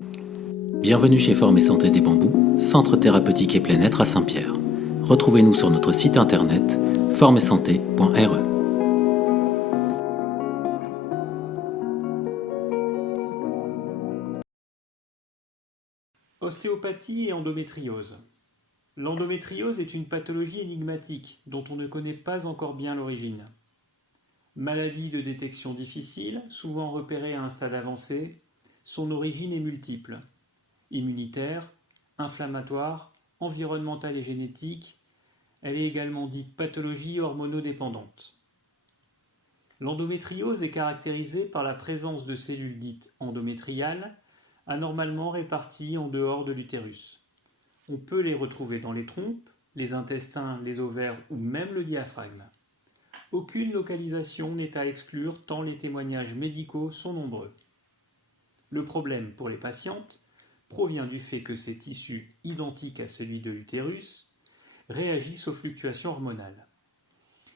Bienvenue chez Forme et Santé des Bambous, centre thérapeutique et plein-être à Saint-Pierre. Retrouvez-nous sur notre site internet formeetsanté.re. Ostéopathie et endométriose. L'endométriose est une pathologie énigmatique dont on ne connaît pas encore bien l'origine. Maladie de détection difficile, souvent repérée à un stade avancé, son origine est multiple. Immunitaire, inflammatoire, environnementale et génétique, elle est également dite pathologie hormonodépendante. L'endométriose est caractérisée par la présence de cellules dites endométriales, anormalement réparties en dehors de l'utérus. On peut les retrouver dans les trompes, les intestins, les ovaires ou même le diaphragme. Aucune localisation n'est à exclure tant les témoignages médicaux sont nombreux. Le problème pour les patientes provient du fait que ces tissus, identiques à celui de l'utérus, réagissent aux fluctuations hormonales.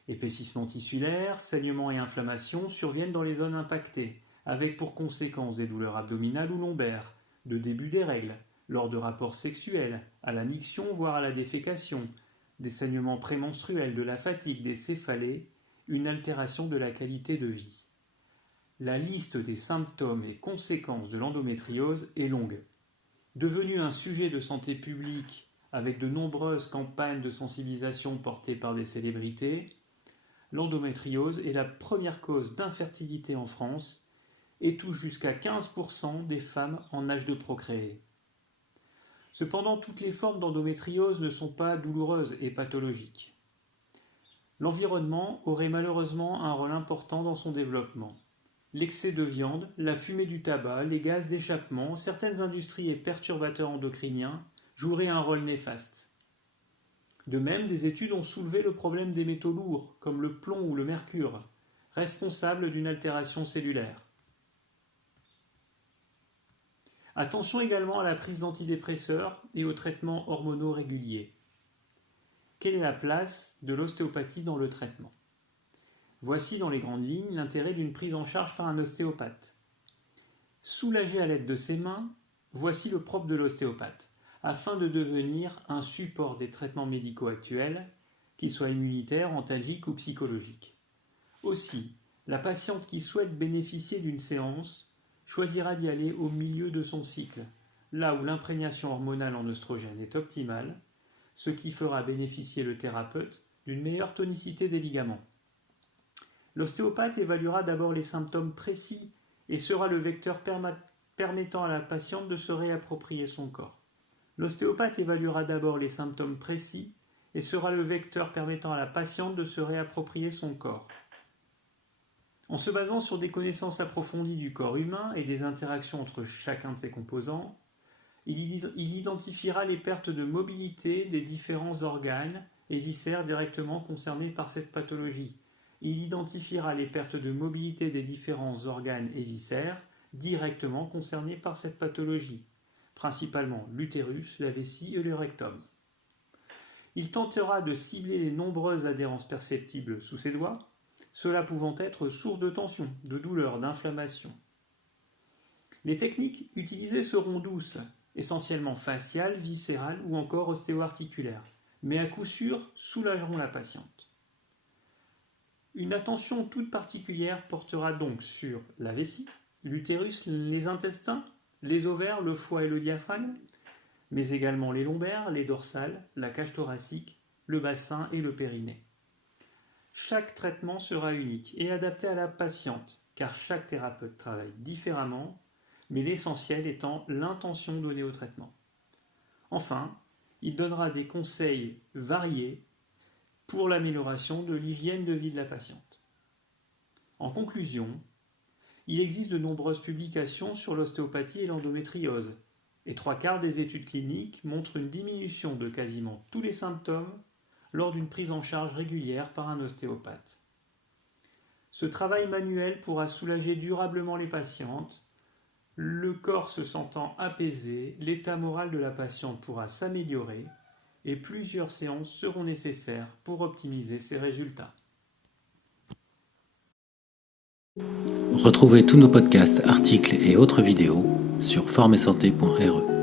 Épaississement tissulaire, saignement et inflammation surviennent dans les zones impactées, avec pour conséquence des douleurs abdominales ou lombaires, de début des règles, lors de rapports sexuels, à la miction voire à la défécation, des saignements prémenstruels, de la fatigue, des céphalées, une altération de la qualité de vie. La liste des symptômes et conséquences de l'endométriose est longue. Devenue un sujet de santé publique avec de nombreuses campagnes de sensibilisation portées par des célébrités, l'endométriose est la première cause d'infertilité en France et touche jusqu'à 15% des femmes en âge de procréer. Cependant, toutes les formes d'endométriose ne sont pas douloureuses et pathologiques. L'environnement aurait malheureusement un rôle important dans son développement. L'excès de viande, la fumée du tabac, les gaz d'échappement, certaines industries et perturbateurs endocriniens joueraient un rôle néfaste. De même, des études ont soulevé le problème des métaux lourds, comme le plomb ou le mercure, responsables d'une altération cellulaire. Attention également à la prise d'antidépresseurs et aux traitements hormonaux réguliers. Quelle est la place de l'ostéopathie dans le traitement ? Voici dans les grandes lignes l'intérêt d'une prise en charge par un ostéopathe. Soulager à l'aide de ses mains, voici le propre de l'ostéopathe, afin de devenir un support des traitements médicaux actuels, qu'ils soient immunitaires, antalgiques ou psychologiques. Aussi, la patiente qui souhaite bénéficier d'une séance choisira d'y aller au milieu de son cycle, là où l'imprégnation hormonale en oestrogène est optimale, ce qui fera bénéficier le thérapeute d'une meilleure tonicité des ligaments. L'ostéopathe évaluera d'abord les symptômes précis et sera le vecteur permettant à la patiente de se réapproprier son corps. L'ostéopathe évaluera d'abord les symptômes précis et sera le vecteur permettant à la patiente de se réapproprier son corps. En se basant sur des connaissances approfondies du corps humain et des interactions entre chacun de ses composants, il identifiera les pertes de mobilité des différents organes et viscères directement concernés par cette pathologie. Il identifiera les pertes de mobilité des différents organes et viscères directement concernés par cette pathologie, principalement l'utérus, la vessie et le rectum. Il tentera de cibler les nombreuses adhérences perceptibles sous ses doigts, cela pouvant être source de tension, de douleur, d'inflammation. Les techniques utilisées seront douces, essentiellement faciales, viscérales ou encore ostéo-articulaires, mais à coup sûr soulageront la patiente. Une attention toute particulière portera donc sur la vessie, l'utérus, les intestins, les ovaires, le foie et le diaphragme, mais également les lombaires, les dorsales, la cage thoracique, le bassin et le périnée. Chaque traitement sera unique et adapté à la patiente, car chaque thérapeute travaille différemment, mais l'essentiel étant l'intention donnée au traitement. Enfin, il donnera des conseils variés pour l'amélioration de l'hygiène de vie de la patiente. En conclusion, il existe de nombreuses publications sur l'ostéopathie et l'endométriose, et 3/4 des études cliniques montrent une diminution de quasiment tous les symptômes lors d'une prise en charge régulière par un ostéopathe. Ce travail manuel pourra soulager durablement les patientes, le corps se sentant apaisé, l'état moral de la patiente pourra s'améliorer et plusieurs séances seront nécessaires pour optimiser ses résultats. Retrouvez tous nos podcasts, articles et autres vidéos sur formesanté.re.